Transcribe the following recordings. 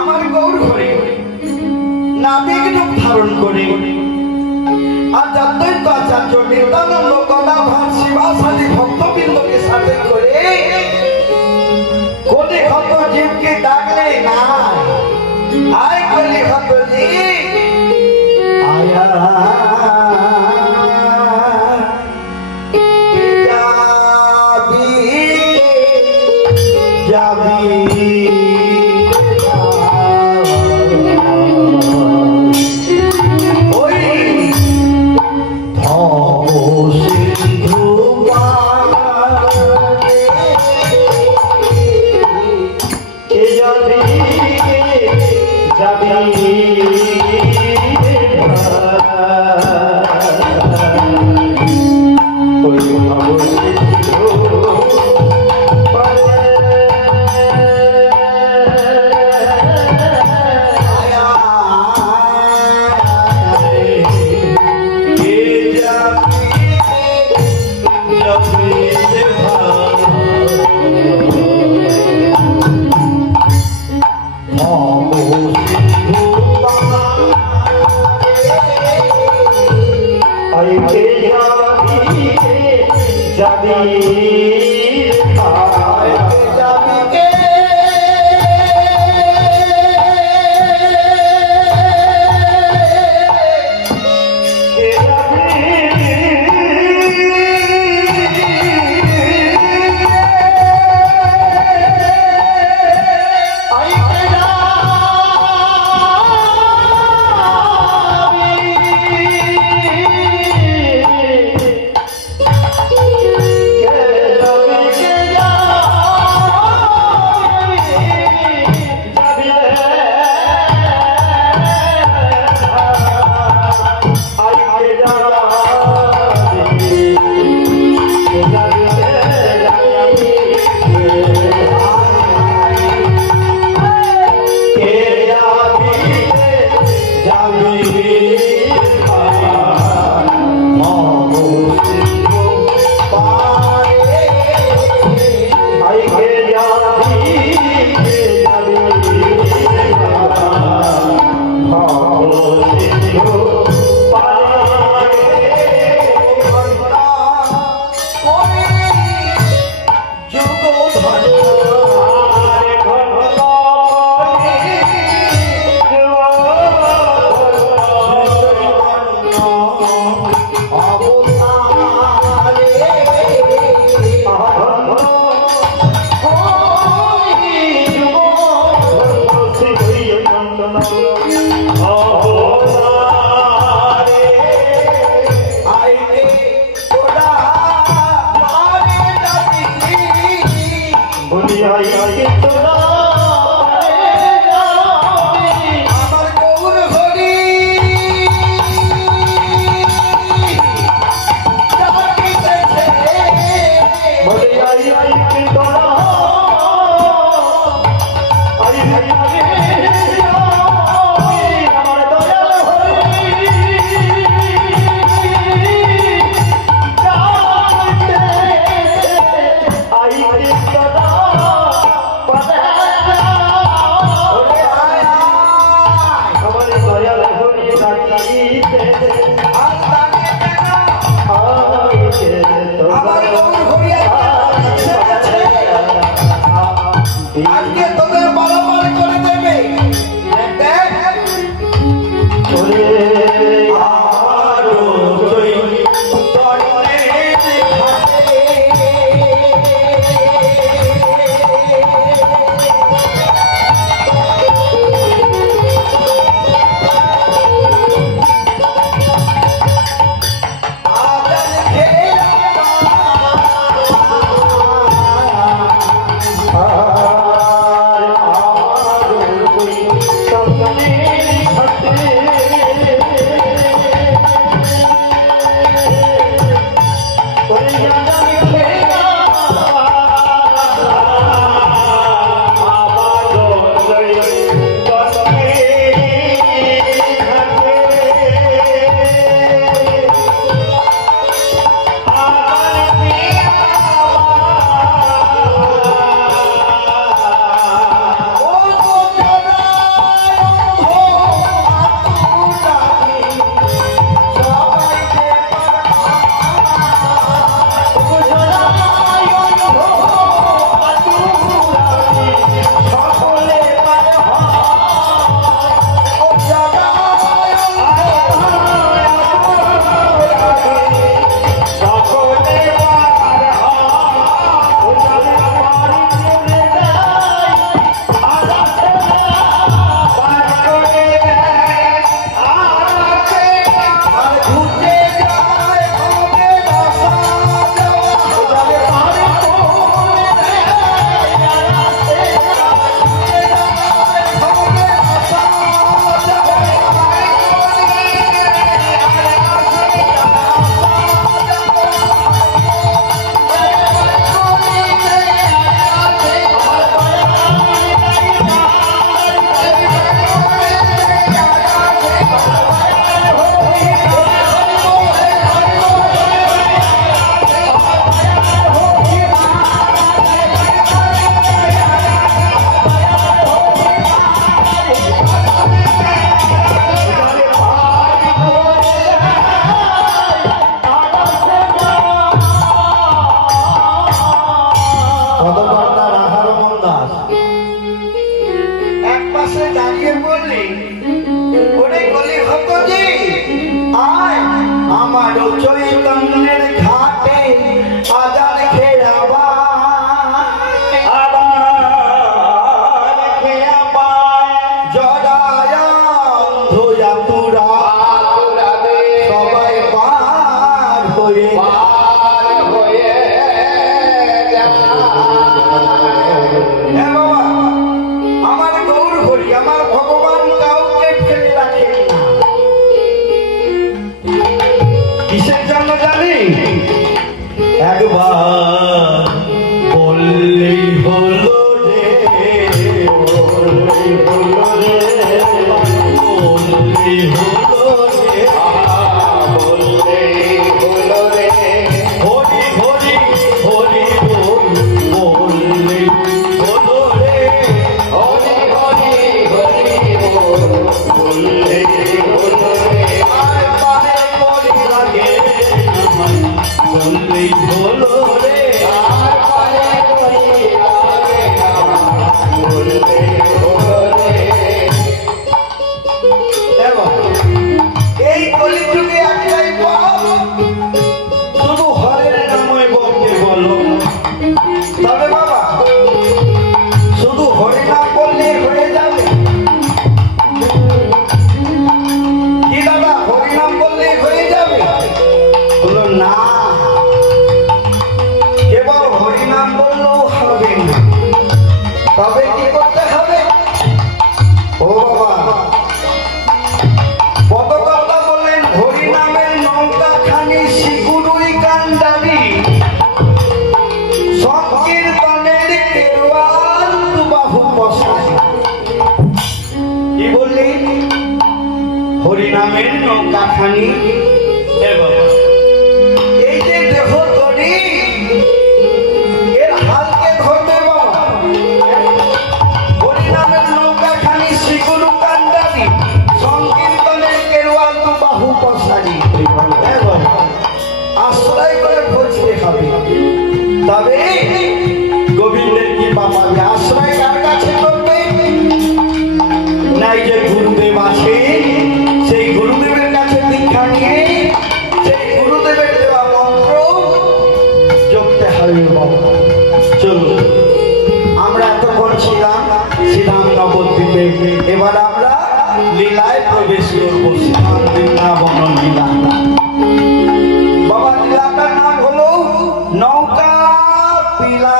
আমার গৌর ঘরে নাবিক রূপ ধারণ করে আধ্যাত্মিক আচার্য নিত্যানন্দ কলাভান শিবাসাদি ভক্তবৃন্দকে সাথে করে কোটি ক্ষত জীবকে ডাকলে না আয় কলি ক্ষত জীব আয়া বললি ওরে কলি হতো যে আয় আমার চৈতন্যের ঘাটে আজার খেয়াবা একবার বললেই হলো রে বললেই হলো রে বললেই হলো রে বললেই হলো রে হরি হরি হরি বল বললেই হলো রে হরি হরি হরি বল বললেই হলো রে আর পারে বলি লাগে বললেই হলো রে আর পারে বলি লাগে বললেই হলো রে। এবং এই কলিযুগে একটাই পথ শুধু হরের নামে বলতে বলো। তবে বাবা শুধু হরে নাম বললে হয়ে যাবে কি দাদা? হরি নাম বললে হয়ে যাবে? বলো না, কেবল হরিনাম বললেও হবে না। তবে কি করতে হবে? ও বাবা পদকর্তা বললেন হরিনামের নৌকা খানি শিকুরুই কান্ডারি সংকীর্তনের কেরওয়াল বাহু বসায়। কি বললি? হরিনামের নৌকা খানি এবং এই যে দেহ তরি এর হালকে ধরবে বাবা। হরিনামের নৌকা খানি শিকুরু কান্ডারি সংকীর্তনের কেরওয়াল তো বাহু পসারি। আশ্রয় করে খুঁজতে হবে। তবে গোবিন্দের কি বাবা আশ্রয় কার কাছে করবে? নাই যে গুরুদেব আছে সেই গুরুদেবের কাছে দীক্ষা নিয়ে সেই গুরুদেবের দেওয়া মন্ত্র জপতে হবে বাবা। চলুন আমরা এতক্ষণ ছিলাম শ্রীরাম নবদ্বীপে, এবার আমরা লীলায় প্রবেশ করবো। শ্রীরাম বৃন্দাবন লীলা। বাবা লীলাটার নাম হলো নৌকা পিলা।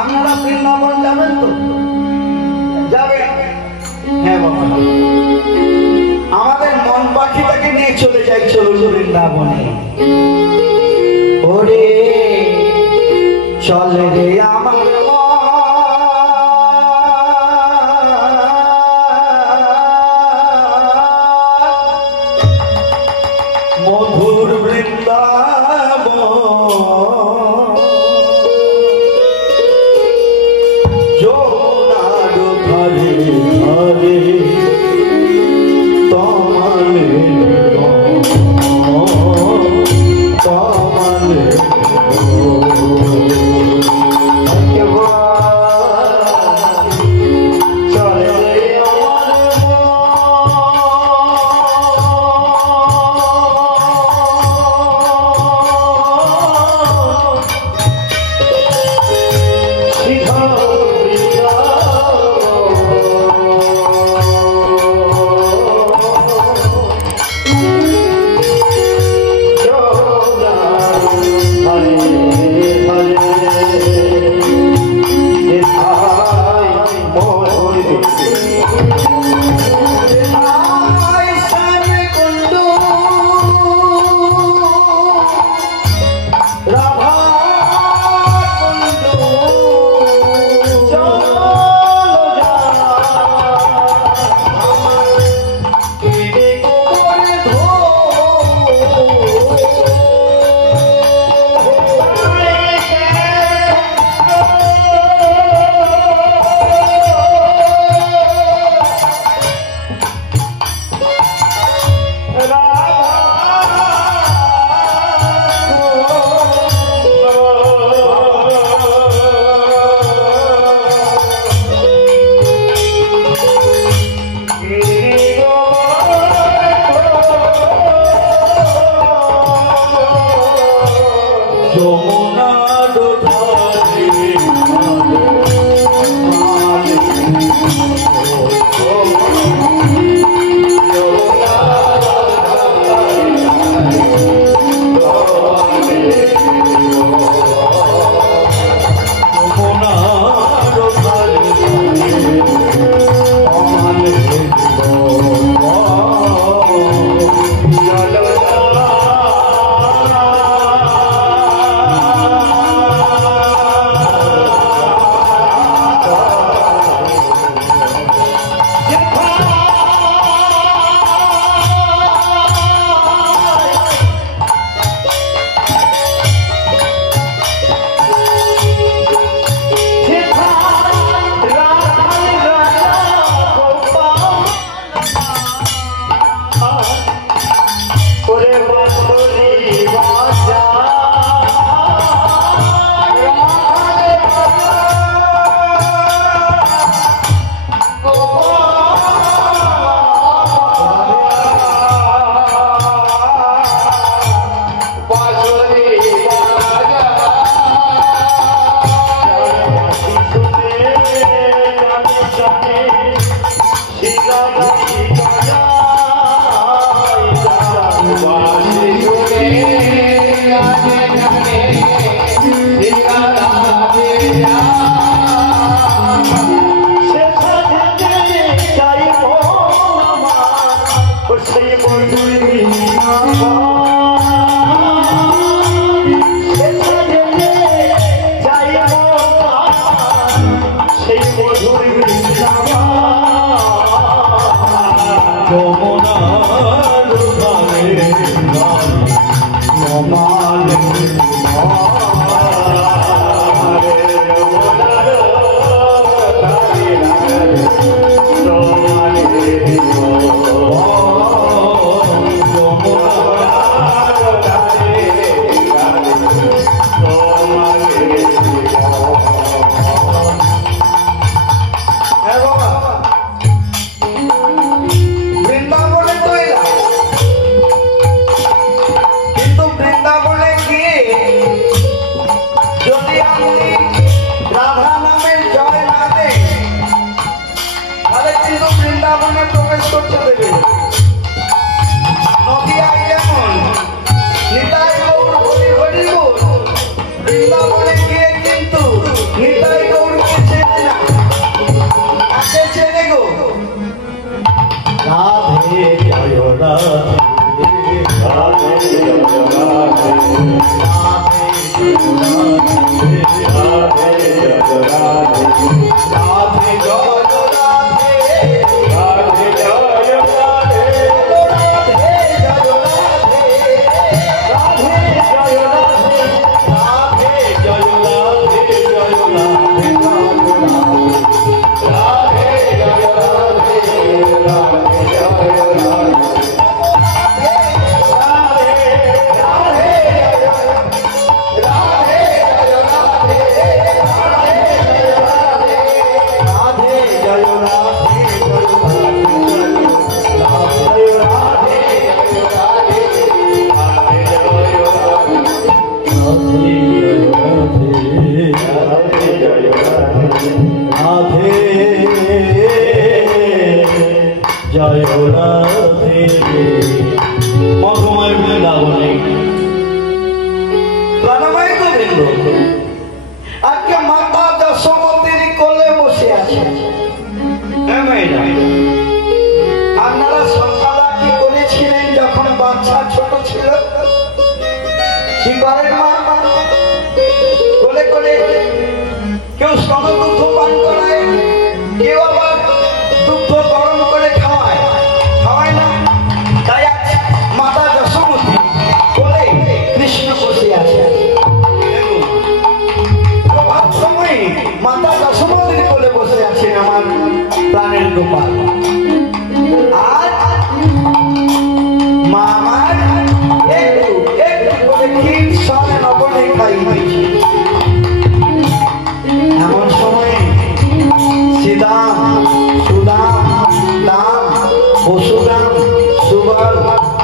আপনারা বৃন্দাবন যাবেন তো? যাবেন? হ্যাঁ বাবা আমাদের মন পাখিটাকে নিয়ে চলে যাই। চলো বৃন্দাবনে। ওরে চলে রে আমার মধুর বৃন্দাবন যমুনার ধারে ধারে তোমালে তোমালে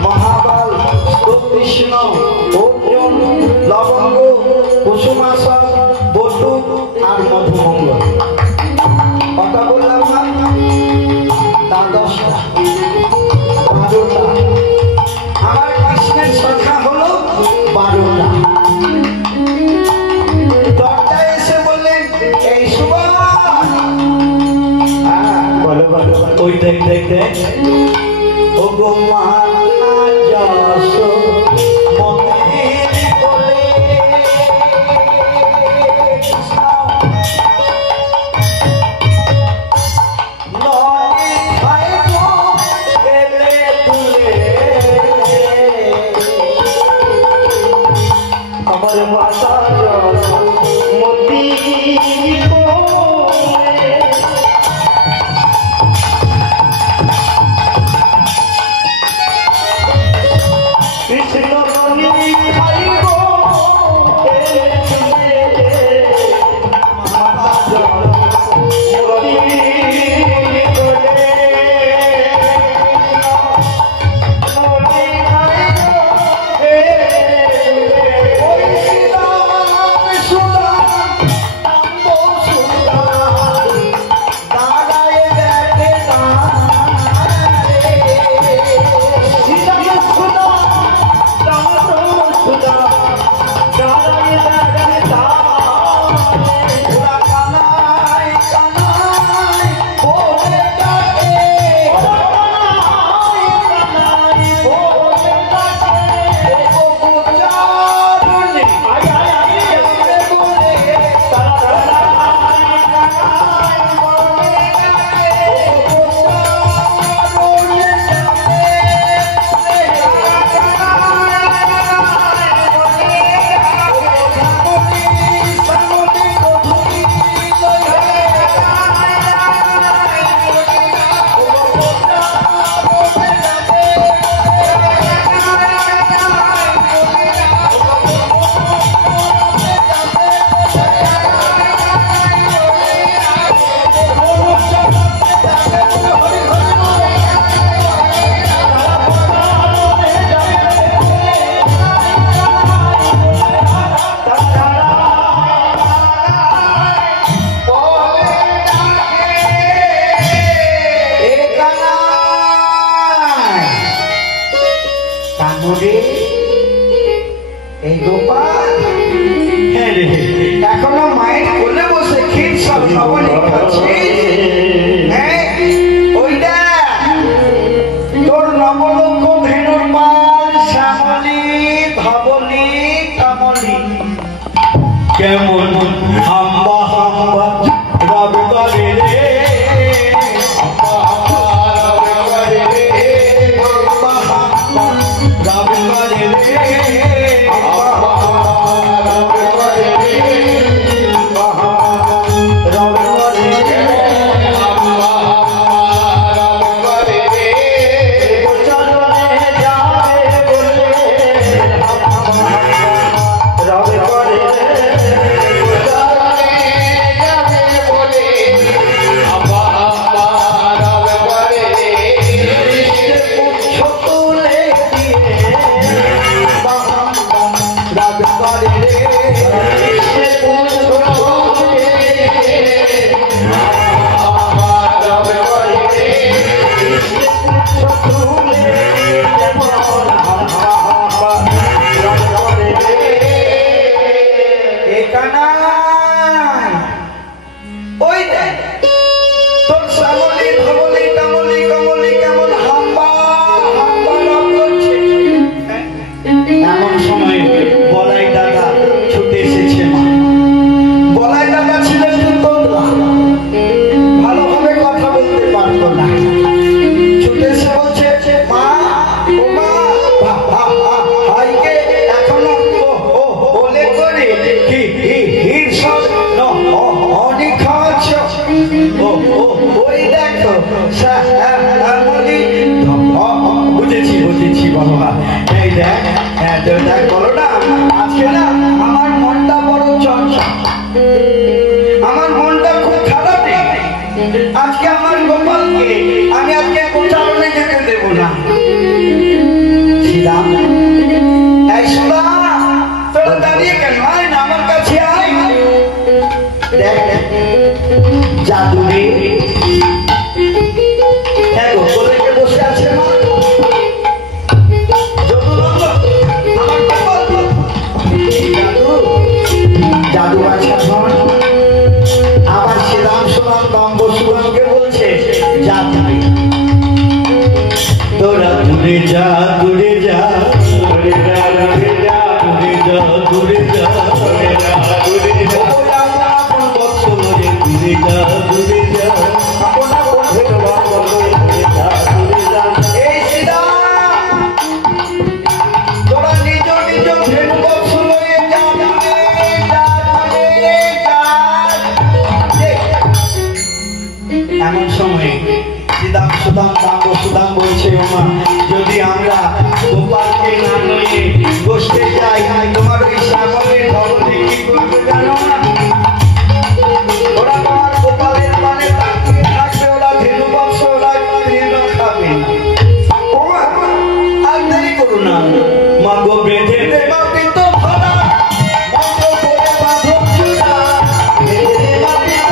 महाबल, कृष्ण, अर्जुन, लवंग ওই দেখ দেখ দেখ ও গো মা যশ মন্দির বলে আমার মাতা যশ মন্দির এখনো মায়ের কোলে বসে ক্ষীর সব সবলে খাচ্ছে ওইটা তোর নবলক্ষ ধেনুর পাল শ্যামলি ধবলি কামলি কেমন হাম্বা হাম্বা রবে করে রে जादू যা দূরে যা দূরে যা দূরে যা দূরে যা দূরে যা দূরে যা দূরে যা দূরে যা দূরে যা আপনা বন্ধের বাবলে দূরে যা দূরে যা এই সিদা তোরা নিজ নিজ ধেনু বক্স লয়ে যা দূরে যা দূরে যা এমন সময় সিদাম সুদাম দাম সুদাম বলছে ওমা যদি আমরা গোপালকে না নিয়ে বসতে যাই তোমার ওই সাগরের ধরনে কি করবে জানো না ওরা তোমার গোপালের মানে তাকিয়ে থাকবে ওরা ধেনু বংশ ওরা প্রিয় খাবে ওমা আর দেরি করো না মা গো বেঁধে দেবা পিত ভরা মন্ত্র করে বাঁধো চূড়া বেঁধে দেবা পিত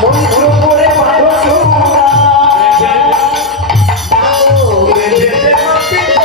মন্ত্র করে বাঁধো চূড়া বেঁধে দেবা পিত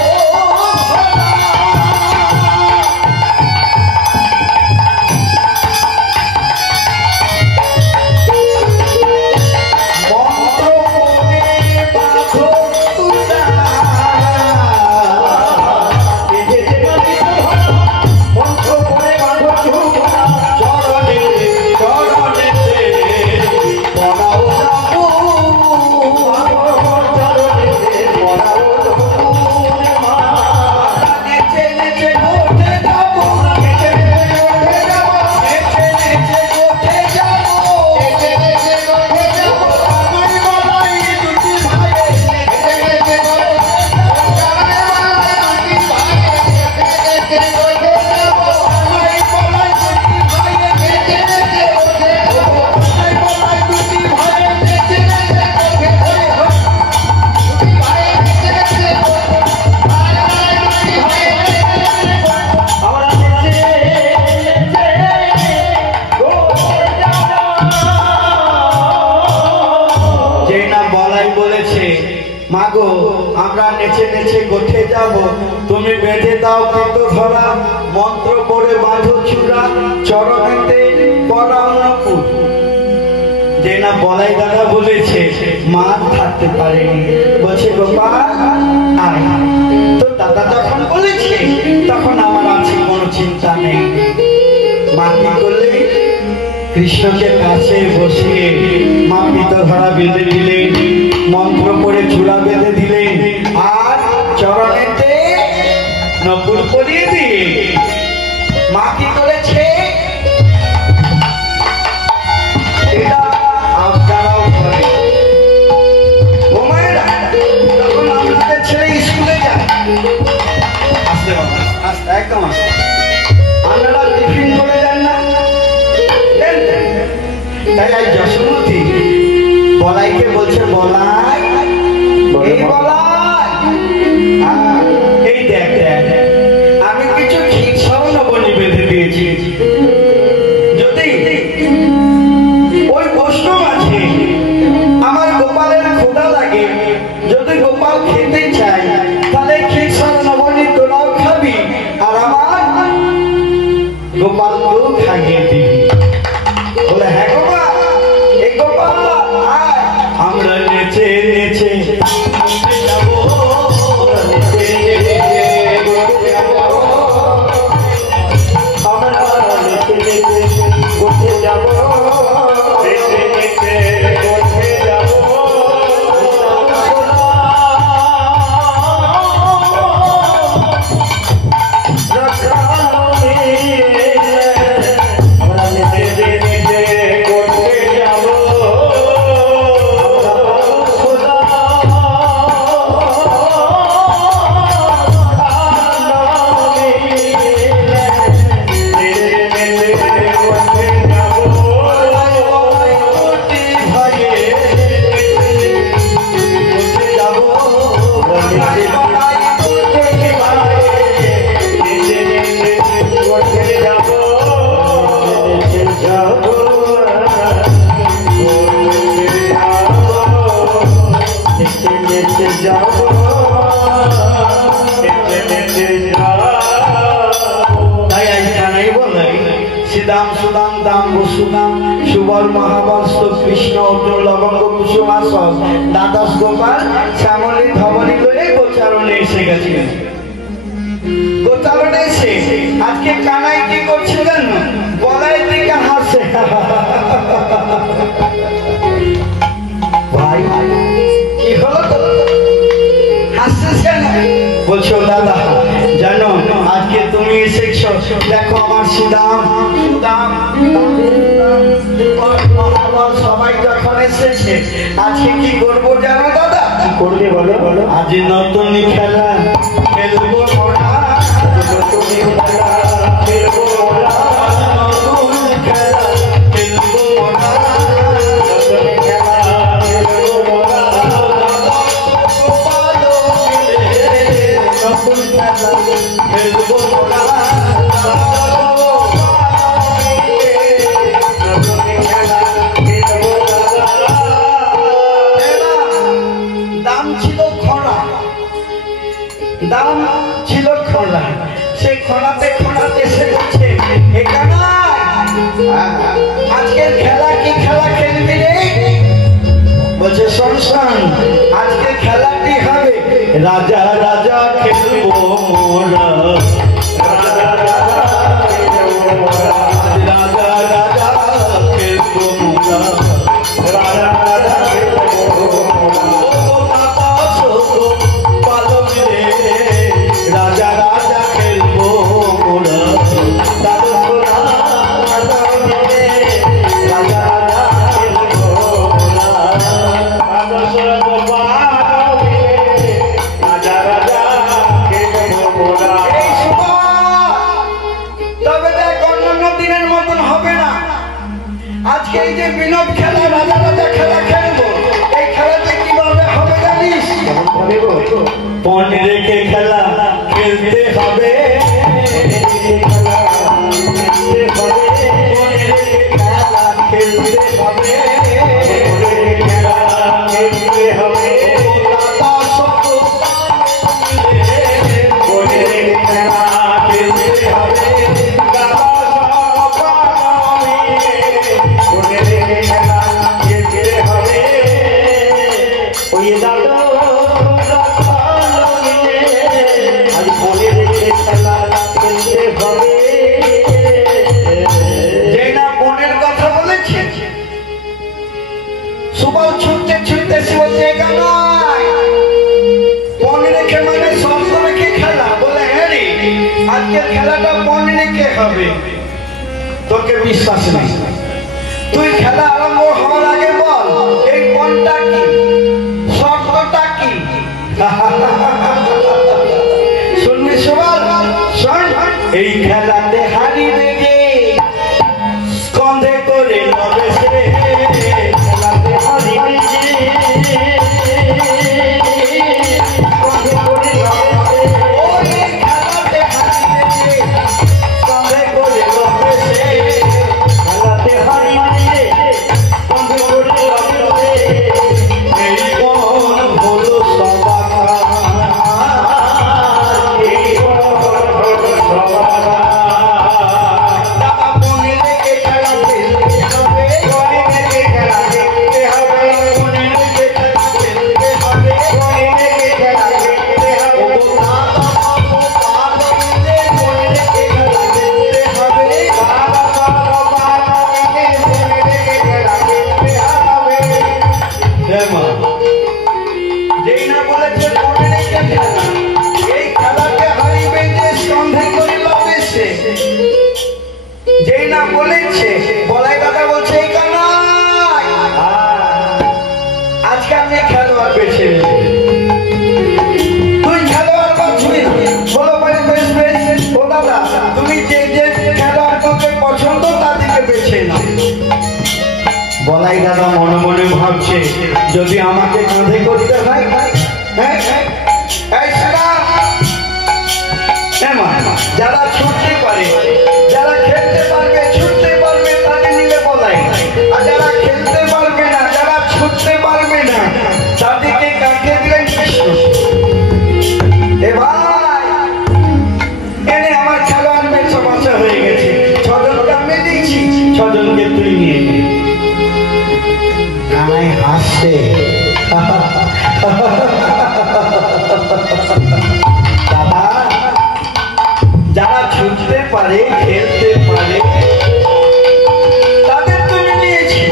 মাগো আমরা নেচে নেচে গোঠে যাব তুমি বেঁধে দাও কিন্তু ধরা মন্ত্র করে বাঁধো চূড়া চরণেতে পরাও নপুর যে না বলাই দাদা বলেছে মা থাকতে পারেনি বলছে গোপাল আয় তো দাদা যখন বলেছে তখন আমার আছে কোনো চিন্তা নেই মা কি করলে কৃষ্ণকে কাছে বসিয়ে মা পিতা ধরা বেঁধে দিলেন মন্ত্র করে চূড়া বেঁধে দিলেন আর চরণেতে নপুর পরিয়ে দিয়ে মা কি করেছে এটা আপনারাও করেন ও মায়েরা তখন আপনাদের ছেলে স্কুলে যায় আসতে বাবা আসতে একদম আসতে আপনারা টিফিন করে যান না তাই আজ যশোমতী বলাইকে বলছে বলাই এই বলাই এই দেখ দেখ আমি কিছু ক্ষীর স্মরণবনী বেঁধে দিয়েছি যদি ওই বৈষ্ণব আছে আমার গোপালের ক্ষুধা লাগে যদি গোপাল খেতে চায় তাহলে ক্ষীর স্মরণবনী তোরাও খাবি আর আমার গোপালকেও খাইয়ে দিবি বলে হ্যাঁ গোপাল এই গোপাল আমরা নেচে নেচে যাবো আমরা নেচে নেচে গোঠে যাবো নেচে নেচে গোঠে যাবো আমরা নেচে নেচে গোঠে যাবো সুবল মহাবস্ত কৃষ্ণ অর্জুন লবঙ্গ কুসুমাসন দ্বাদশ গোপাল শ্যামলী ধবনী লয়ে গোচারণে এসে গেছিলেন। গোচারণে এসে আজকে কানাই কি করছিলেন, গলায় দিকে হাসে। ভাই কি হলো তো হাসছিস কেন? বলছো দাদা জানো আজকে তুমি এসেছো, দেখো আমার সুদাম সবাই যখন এসেছে আজকে কি করবো জানো দাদা? কি করবে বলো? বলো আজ নতুন খেলা খেলবো, নতুন খেলা খেলবো, নতুন খেলা খেলবো, নতুন খেলা খেলবো, নতুন খেলা খেলবো, দাম ছিল খোলা, সেই খোলাতে খোলাতে এসে বলছে এখানে আজকের খেলা কি খেলা খেলবি রে? বলছে শোন শোন আজকে খেলাটি হবে রাজা রাজা খেলবো মোরা, রাজা রাজা খেলবো মোরা, রাজা রাজা খেলবো মোরা, রাজা রাজা খেলবো মোরা, রাজা রাজা খেলবো মোরা, রাজা রাজা খেলবো মোরা, রাজা রাজা খেলবো মোরা। তবে দেখ অন্যান্য দিনের মতন হবে না, আজকে এই যে বিনোদ খেলা রাজা রাজা খেলা খেলবো, এই খেলাতে কিভাবে হবে জানিস? পণ রেখে খেলা খেলতে হবে, খেলা খেলতে হবে, খেলা খেলতে হবে, সুবল ছুটতে ছুটতে বলছে পণ রেখে মানে শব্দ রেখে খেলা, বলে হ্যাঁ রে আজকের খেলাটা পণ রেখে হবে। তোকে বিশ্বাস নেই, তুই খেলা আরম্ভ হওয়ার আগে বল এই পণটা কি, শব্দটা কি? শুনবি সুবল? শোন, এই খেলাতে হারিবে যে স্কন্ধে করে লবে সে, খেলাতে হারিবে যে স্কন্ধে করে লবে সে, ওই খেলাতে হারিবে যে স্কন্ধে করে লবে সে, খেলাতে হারিবে যে স্কন্ধে করে লবে সে, এই কোন হলো সবাকা, এই কোন হলো সবাকা। যেই না বলেছে মনে রেখে খেলা, এই খেলাকে হারিবে যে স্কন্ধে করে লবে সে, যেই না বলেছে বলাই দাদা বলছে এই কানাই আজকে আমি খেলোয়াড় বেছে তুই খেলোয়াড় পাচ্ছি বলো বেশ বেশ ও দাদা তুমি যে যে খেলোয়াড় করতে পছন্দ তাদেরকে বেছে নাও। বলাই দাদা মনে মনে ভাবছে যদি আমাকে কাঁধে করতে হয়, যারা ছুটতে পারে যারা খেলতে পারবে ছুটতে পারবে তাদের নিলে বলাই, আর যারা খেলতে পারবে না যারা ছুটতে পারবে না তাদেরকে কাঁধে দিলেন কৃষ্ণ। এ ভাই এনে আমার খেলোয়াড় মেয়ে সমস্যা হয়ে গেছে, 6 জনকে আমি দিচ্ছি, 6 জনকে তুই নিয়ে নে। পারে, খেলতে পারে, তাদের তুমি নিয়েছি।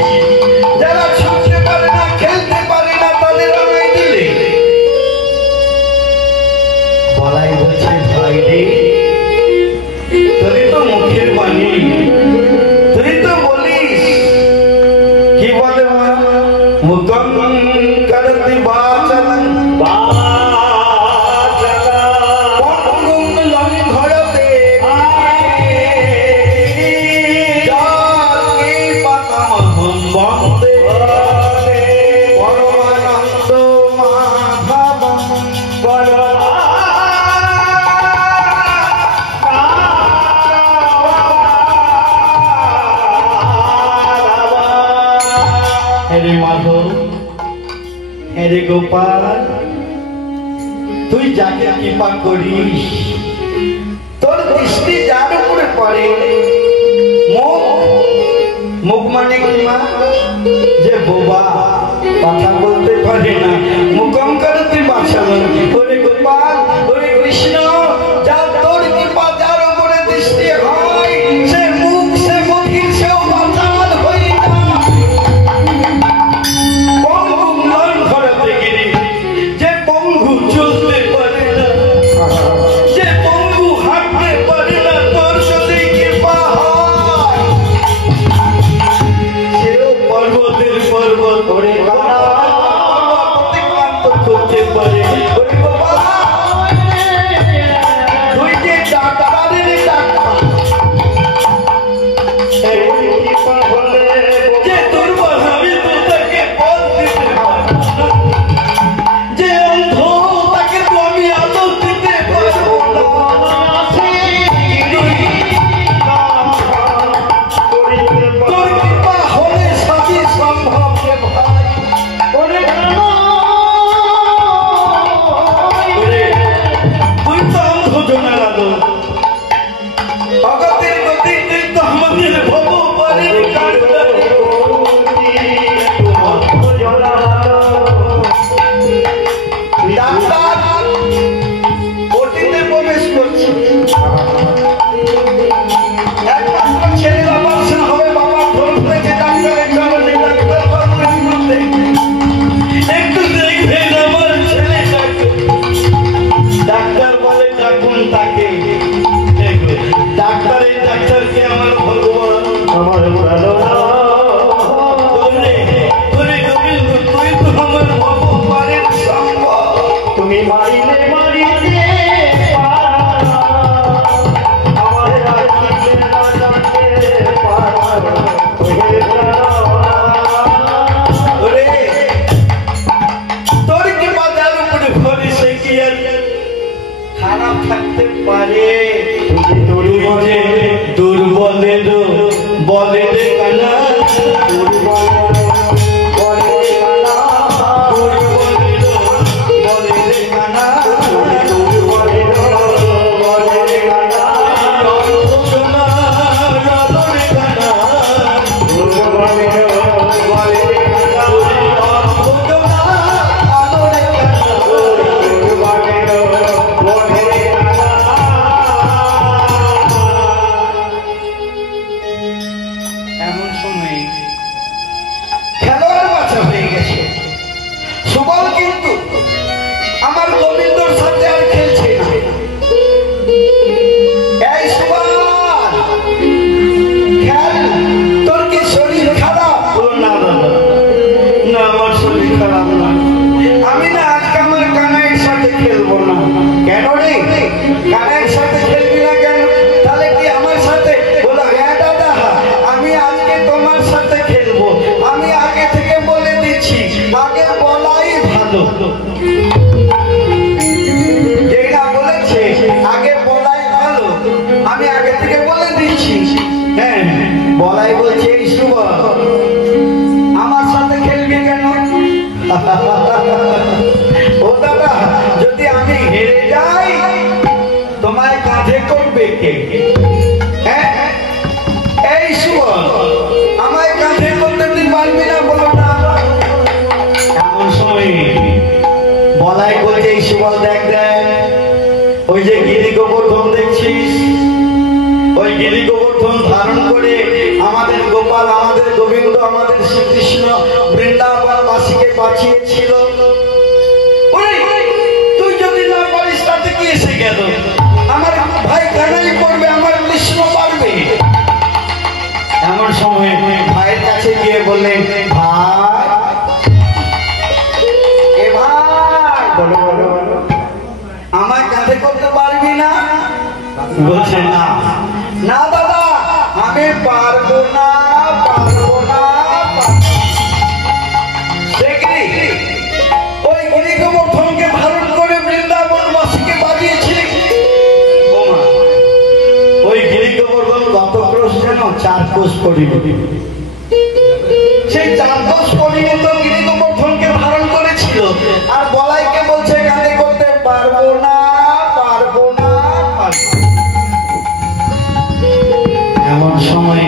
যারা ছুটতে পারে না, খেলতে পারে না, তাদের আমায় দিলে। বলাই বলছে, ভাই রে, তুই তো মুখের বাণী, তুই তো বলিস, কি বলে মা, মুতম করতি বাচন গোপাল, তুই যাকে কৃপা করিস, তোর দৃষ্টি যার উপরে পড়ে, মুখ মানে কি মা, যে বোবা কথা বলতে পারে না, মুখম করতি বাঁচালেন। ওরে গোপাল, ওরে কৃষ্ণ, যা তোর কৃপা যার উপরে দৃষ্টি হয়, সে মুখ, সে মুখী, সেও বাঁচাল হয়ে যায়। যে পঙ্গু চলতে পারে না, যে পঙ্গু হাঁটতে পারে না, তোর যদি কৃপা হয়, সেও পর্বতের পর্বত করে অতিক্রান্ত করতে পারে। তুই যে ডাক্তারের ডাক্তার, যে দুর্বল আমি তো তাকে বল দিতে পারি, যে অন্ধ তাকে তো আমি আদর দিতে পারবো না। তোর কৃপা হলে সবই সম্ভব রে ভাই। তুই তো অন্ধ জনের আদর, অগতির গতি, তুই তো আমাদের ভগবানের কান্ডারি। ডাক্তার ওটিতে প্রবেশ করছে, একমাত্র ছেলের অপারেশন হবে, বাবা ফোন করেছে ডাক্তারের কারণে, ডাক্তার একটু দেখবেন আমার ছেলেটাকে। ডাক্তার বলে ডাকুন তাকে। ডাক্তারের ডাক্তারকে আমার ভগবান, আমার ভালো তুই তো আমার ভগবানের সম্ভব। তুমি মারিলে মারিলে তোর কি বাজার উপরে ঘরে সে কি আর খারাপ থাকতে পারে? দুর্বলের বলে রে কানা, বলাই বলছে আমার সাথে খেলবি কেন? ও দাদা, যদি আমি হেরে যাই তোমায় কাঁধে করবে কে? এই শুভ, আমায় কাঁধে করতে তুই পারবি না, বলো না। এমন সময় বলাই বলছে এই শুভ, দেখ দেখ ওই যে গিরি গোবর্ধন দেখছিস, ওই গিরি গোবর্ধন ধারণ করে আমাদের গোপাল, আমাদের গোবিন্দ, আমাদের শ্রীকৃষ্ণ বৃন্দাবনবাসীকে বাঁচিয়েছিল। তুই যদি না পারিস তাতে কি এসে গেল? আমার ভাই কানাই করবে, আমার কৃষ্ণ পারবে। এমন সময় ভাইয়ের কাছে গিয়ে বললেন, ভাই এ ভাই বলো বলো বলো, আমার কাঁধে করতে পারবি না? বলছে না না দাদা, আমি পারবো না পারবো না। ওই গিরি গোবর্ধনকে ধারণ করে বৃন্দাবনবাসীকে বাজিয়েছিলি। ওই গিরি গোবর্ধন গত ক্রোশ যেন 4 কোষ পড়িল। সেই 4 কোষ পড়িয়ে তো গিরি গোবর্ধনকে ধারণ করেছিল, আর বলাইকে বলছে কাঁধে করতে পারবো না পারবো না। এমন সময়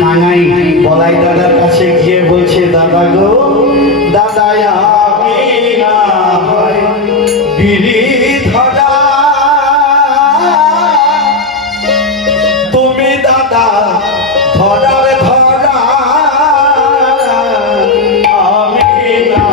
কানাই বলাই দাদার কাছে গিয়ে বলছে, দাদা গো দাদা, আমি না হয় গিরিধরা, তুমি দাদা ধরার ধরা, আমি না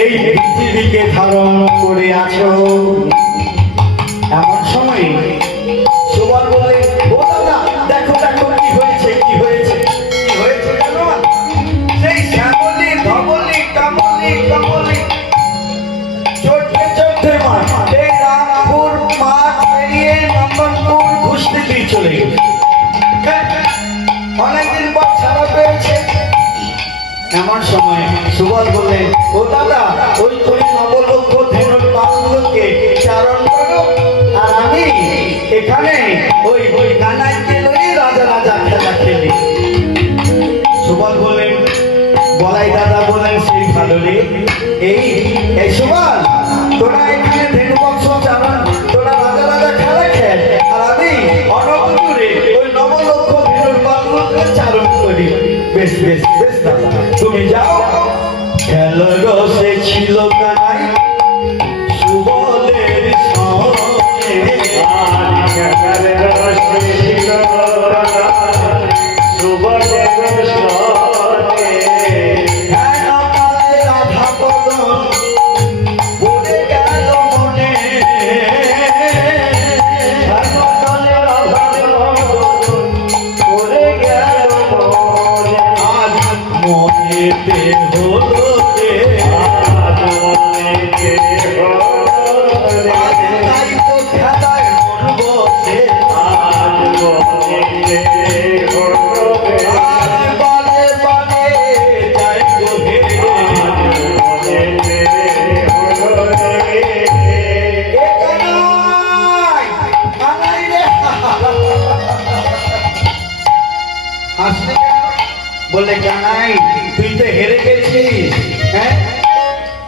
এই পৃথিবীকে ধারণ করে আছো। এমন সময় সুবল বলে, ও দাদা দেখো দেখো কি হয়েছে কি হয়েছে কি হয়েছে জানো? সেই শ্যামলি ধবলি কামলি কমলি চটকে চটকে মাঠ, এই রামপুর মাঠ পেরিয়ে নন্দনপুর ঘুষতে দিয়ে চলে গেল। অনেকদিন পর ছাড়া পেয়েছে। এমন সময় সুবল বললেন, ও দাদা ওই তুমি নবলক্ষ ধেনুর পালকে চারণ করো, আর আমি এখানে ওই ওই কানাইকে লই রাজা রাজা খেলা খেলি। সুবল বললেন, বলাই দাদা বলেন, সেই ভালো রে। এই সুবল, তোরা এখানে ধেনু বংশ চারণ, তোরা রাজা রাজা খেলা খেল, আর আমি অনবদূরে ওই নবলক্ষ ধেনুর পালকে চারণ করি। বেশ বেশ বেশ দাদা, তুমি যাও। খেল রসে ছিল কানাই সুবলের সঙ্গে, রাধা বদন পড়ে গেল মনে, আজ মনেতে হলো বলে, কানাই তুই তো হেরে গেছিস। হ্যাঁ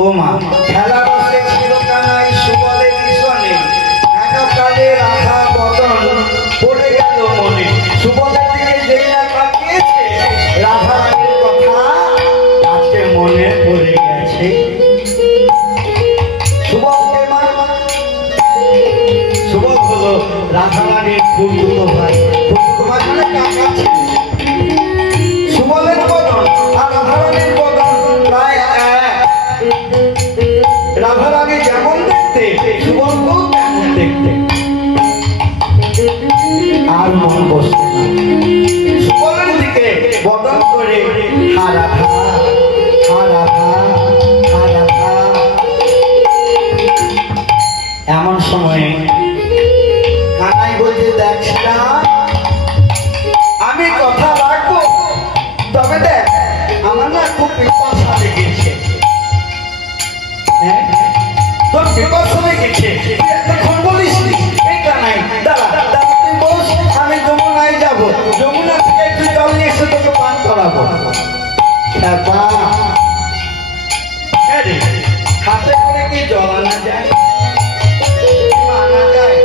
ও মা, খেলা বসে ছিল কানাই সুবলের মিশনে, একালে রাধা বদন রাধারানীর খুড়তুতো ভাই। খুড়তুতো ভাই মানে কাকা ছিল। সুবলের বদন আর রাধারানীর বদন প্রায় এক। রাধারানী যেমন দেখতে সুবলকেও তেমন দেখতে। আর মন বসত না। সুবলের দিকে বদন করে হা রাধা, হা রাধা, হা রাধা। এমন সময়ে কানাই বলছে, দেখ না আমি কথা রাখবো, তবে দেখ আমার না খুব পিপাসা লেগেছে। তোর পিপাসা লেগেছে এতক্ষণ বলিস নি। এই কানাই দাঁড়া দাঁড়া, তুই বস, আমি যমুনায় যাবো, যমুনা থেকে একটু জল নিয়ে এসে তোকে পান করাবো। হাতে করে কি জল আনা যায়? আনা যায়,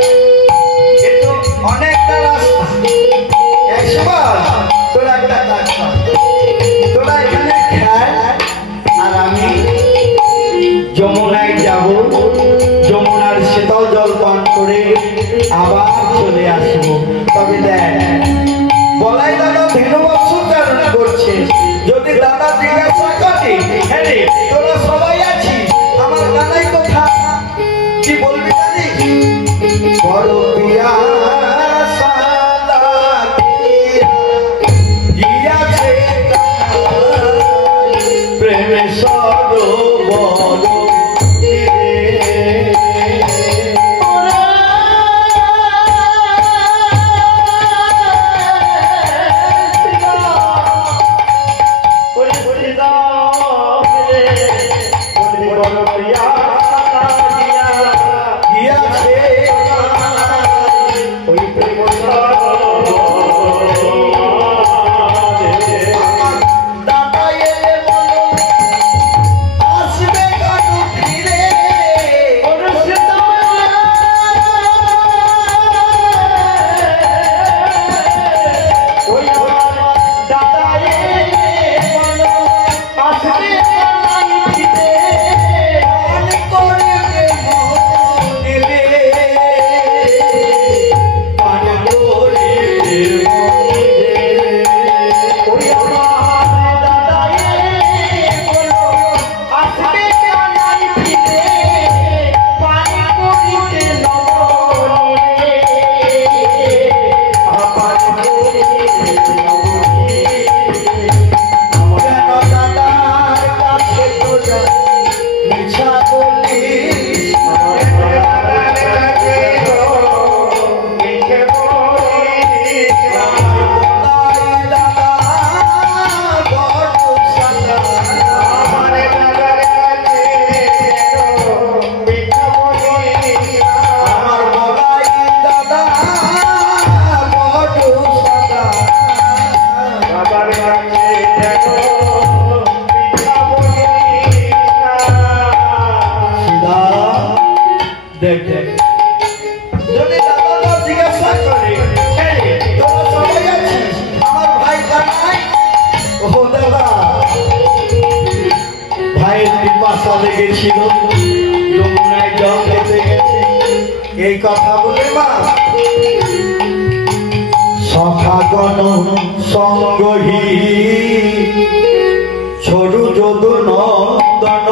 কিন্তু অনেকটা রাস্তা। একবার তোরা একটা কাজ কর, তোরা এখানে খেল আর আমি যমুনায় যাব, যমুনার শীতল জল পান করে আবার চলে আসবো। তবে দেখ বলাই দাদা ধীরবৎস চারণ করছে, যদি দাদা জিজ্ঞাসা করে হ্যাঁ রে তোরা সবাই আছিস, আমার কানাই কোথা, কি বলবি জানিস? বড় পিয়াসা গিয়াছে প্রেমে সরোবর লেগেছিল, যমুনায় জল খেতে গেছে। এই কথা বলে মা সখাগণ সঙ্গহী ছড়ু যদু নন্দন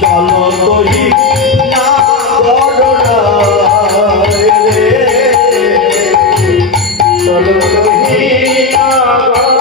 চল তহি না বড় রে চল তহি না বড়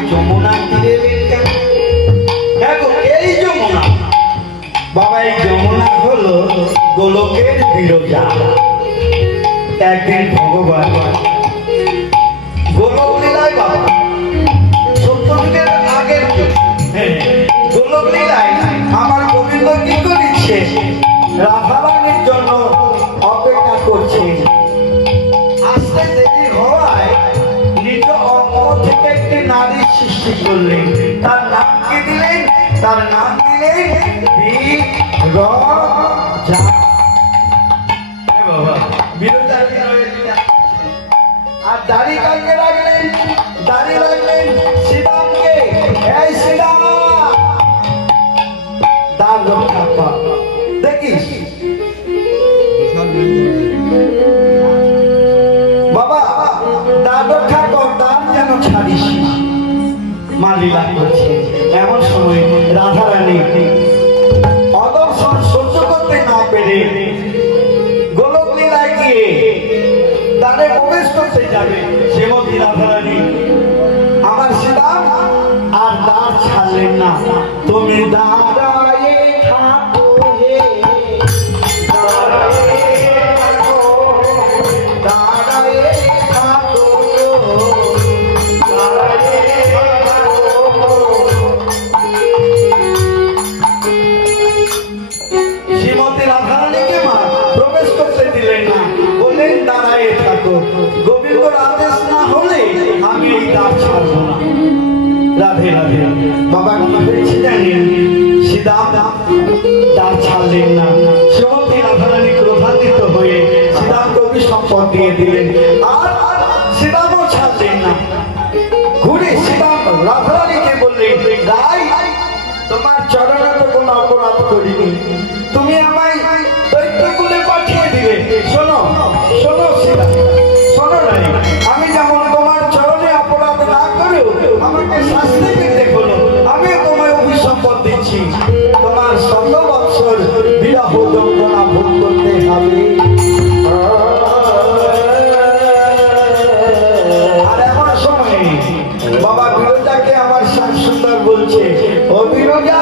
আমায় যমুনা তীরে রেখে। দেখো এই যমুনা বাবা, এই যমুনা হলো গোলকের বিরজা। একদিন ভগবান গোলক লীলায় বাবা সত্যযুগের আগের গোলক লীলায় আমার গোবিন্দ কি করেছে, রাধারানীর জন্য অপেক্ষা করছে। আসতে দেরি হওয়ায় নিজ অঙ্গ থেকে একটি নারী সৃষ্টি করলেন। তার নাম কি দিলেন? তার নাম দিলেন বিরজা। বিরজা আর দাড়ি কাকে রাখলেন? দাড়ি রাখলেন শ্রীরামকে। এই শ্রীরাম দাঁড় রক্ষা কর। দেখিস বাবা, দাঁড় রক্ষা কর, দাঁড় যেন ছাড়িস। মা লীলা করছে। এমন সময় রাধারানী অদর্শন সহ্য করতে না পেরে গোলক লীলায় গিয়ে দ্বারে প্রবেশ করতে যাবে। শ্রীমতী রাধারানী আমার শ্রীরাম আর দ্বার ছাড়লেন না। তুমি দাঁড়ায়ে থাকো হে, দাঁড়ায়ে থাকো, দাঁড়ায়ে থাকো, দাঁড়ায়ে থাকো। শ্রীমতী রাধারানীকে মা প্রবেশ করতে দিলেন না, বললেন দাঁড়ায়ে থাকো। গোবিন্দর আদেশ না হলে আমি এই দ্বার ছাড়ব না। রাধে রাধে। বাবা কি হয়েছে জানেন? শ্রীরাম দ্বার ছাড়লেন না। শ্রীমতী রাধারানী ক্রোধান্বিত হয়ে শ্রীরামকে অভিসম্পদ দিয়ে দিলেন, আর শ্রীরামও ছাড়লেন না। ঘুরে শ্রীরাম রাধারানীকে বললেন, রাই তোমার চরণে তো কোনো অপরাধ করিনি, তুমি আমায় দৈত্যকুলে পাঠিয়ে দিলে। শোনো শোনো শ্রীরাম, শোনো রাই, আমি যেমন তোমার চরণে অপরাধ না করেও আমাকে শাস্তি পেতে হলো, আমি তোমায় অভিসম্পদ দিচ্ছি। তোমার ১৭ বৎসর বিরহ যন্ত্রণা ভোগ করতে হবে। আর এমন সময় বাবা বিরজাকে আমার শ্যাম সুন্দর বলছে, ও বিরজা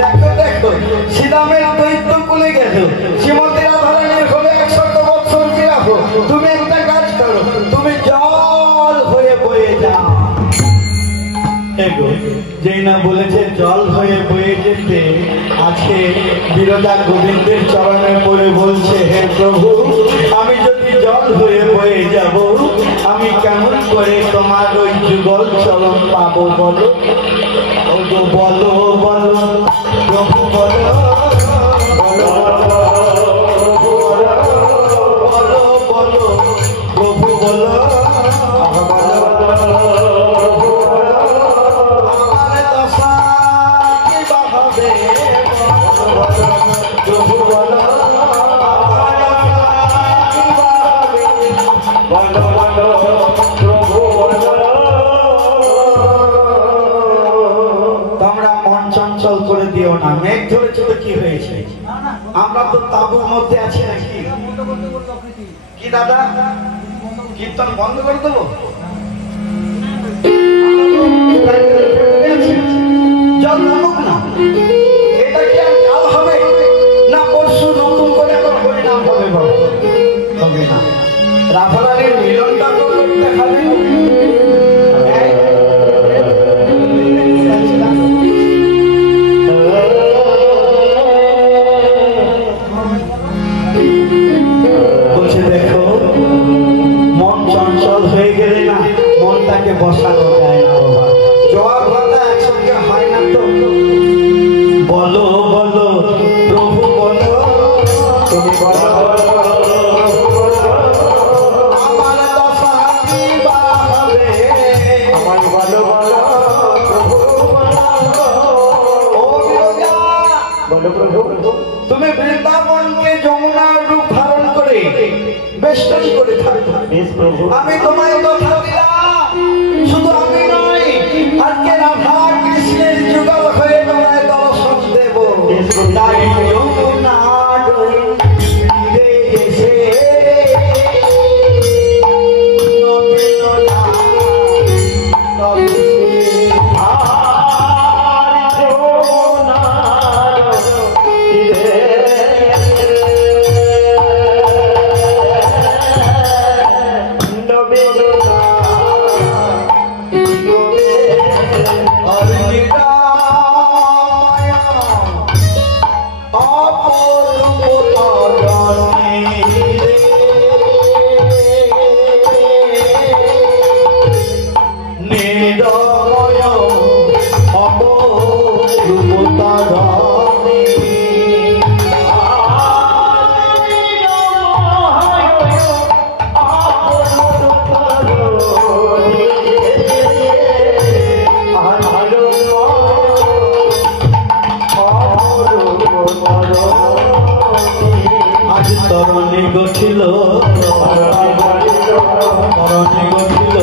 দেখো দেখো শ্রীরামের দৈত্য কুলে গেল, শ্রীমতী রাধারানীর হলে ১০০ বৎসর বিরহ। তুমি একটা কাজ করো, তুমি জল হয়ে বয়ে যাও। যেই না বলেছে জল হয়ে বয়ে যেতে, আজকে বিরজা গোবিন্দের চরণে পড়ে বলছে, হে প্রভু আমি যদি জল হয়ে বয়ে যাব, আমি কেমন করে তোমার ওই যুগল চরণ পাবো বলো? বলো বলো প্রভু বলো, বলো বলো বলো প্রভু বলো, তোমরা মন চঞ্চল করে দিও না। মেঘ ধরেছে তো কি হয়েছে? আমরা তো তাঁবুর মধ্যে আছি নাকি? কি দাদা, কীর্তন বন্ধ করে দেবো? জল নামুক না, এটা কি আর কাল হবে না পরশু নতুন করে আবার হরিনাম হবে? বলো হবে না। রাধারানীর মিলনটা তো করতে হবে। বলছে দেখো, মন চঞ্চল হয়ে গেলে না মনটাকে বসানো যায় না বাবা। জোয়ার ভাটা একসঙ্গে হয় না তো। বলো বলো প্রভু বলো, তুমি বলো আমার দশা কি বা হবে, আমার বলো বলো প্রভু বলো। ও বিরজা বলো প্রভু, তুমি বৃন্দাবনকে যমুনার রূপ ধারণ করে বেষ্টনী করে থাকো। আমি তোমায় কথা দিলাম, শুধু আমি নয়, আজকে রাধা কৃষ্ণের যুগল হয়ে তোমায় দর্শন দেব। তাই যমুনা এসে নবীন আজ তরণী গঠিল তরণী গঠিল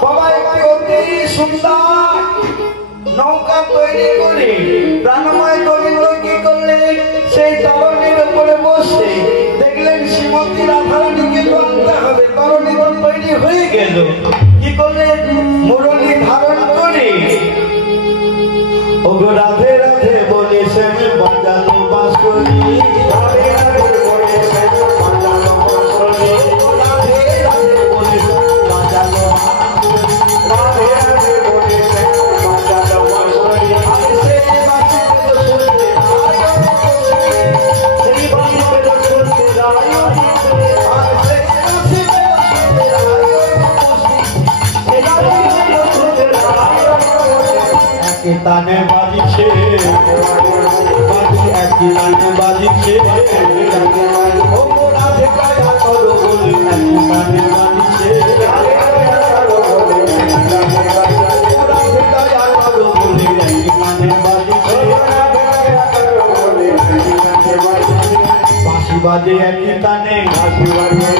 বাবা একটি অতি সুন্দর নৌকা তৈরি করে প্রাণময় গোবিন্দ কি করলেন সেই তরণীর উপরে বসে দেখলেন শ্রীমতী রাধারানীকে আনতে হবে। তরণী তৈরি হয়ে গেল, কি করলেন মুরলী ধারণ করে ওগো রাধে রাধে বলে শ্যাম বাজালো বাঁশরি রাধে রাধে বলে শ্যাম বাজালো বাঁশরি রাধে রাধে বলে বাজালো রাধে রাধে বলে শ্যাম বাজালো বাঁশরি আরে সে বাঁশি তো শুনতে আয় শ্রী বাঁশি তো শুনতে আয় আরে সে বাঁশি তো শুনতে আয় একই তানে বাজিছে বাজি একই তানে বাজিছে ও রাধে কায়া করো বলে একই তানে বাজিছে রাধে কায়া করো বলে একই তানে বাজিছে বাঁশি বাজে একই তানে বাঁশি বাজে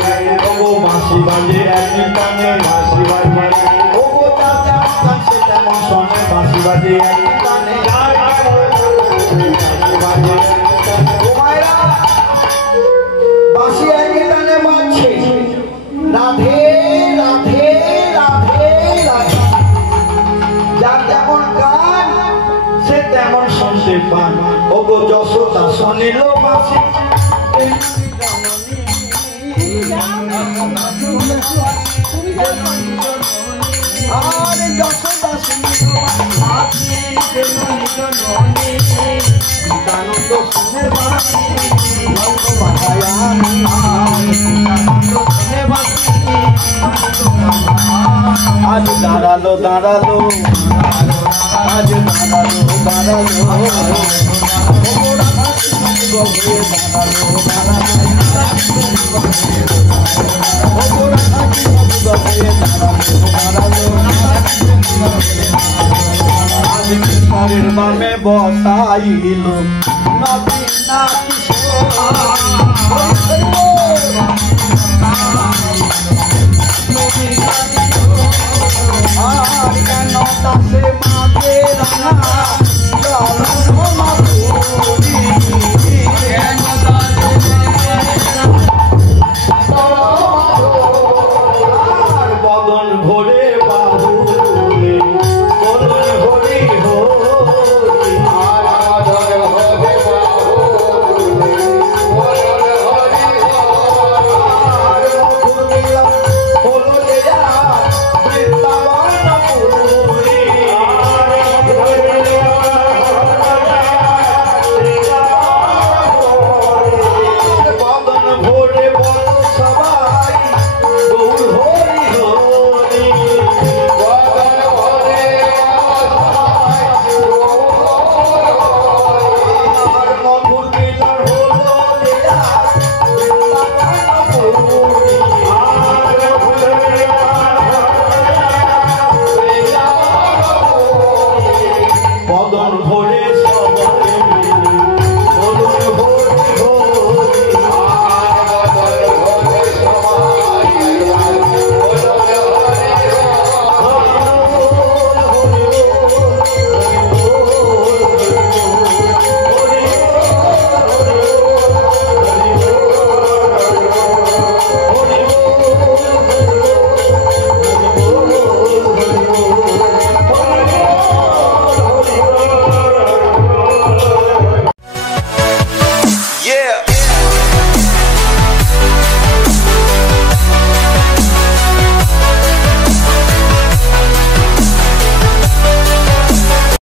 ও বাঁশি বাজে একই তানে বাঁশি বাজে ও চাচা কাছে তেমন শোনে বাঁশি বাজে একই তানে বাঁশি একই তানে বাজছে রাধে রাধে রাধে রাধে যার যেমন গান সে তেমন শুনতে পান ও গো যশোদা শুনিল বাঁশি আরে যশোদা শুনিল বাঁশি আনন্দ শুনে বাঁশি আজ দাঁড়ালো দাঁড়ালো আজ দাঁড়ালো দাঁড়ালো আজ কৃষ্ণের নামে বসাইল নবীন কিশোর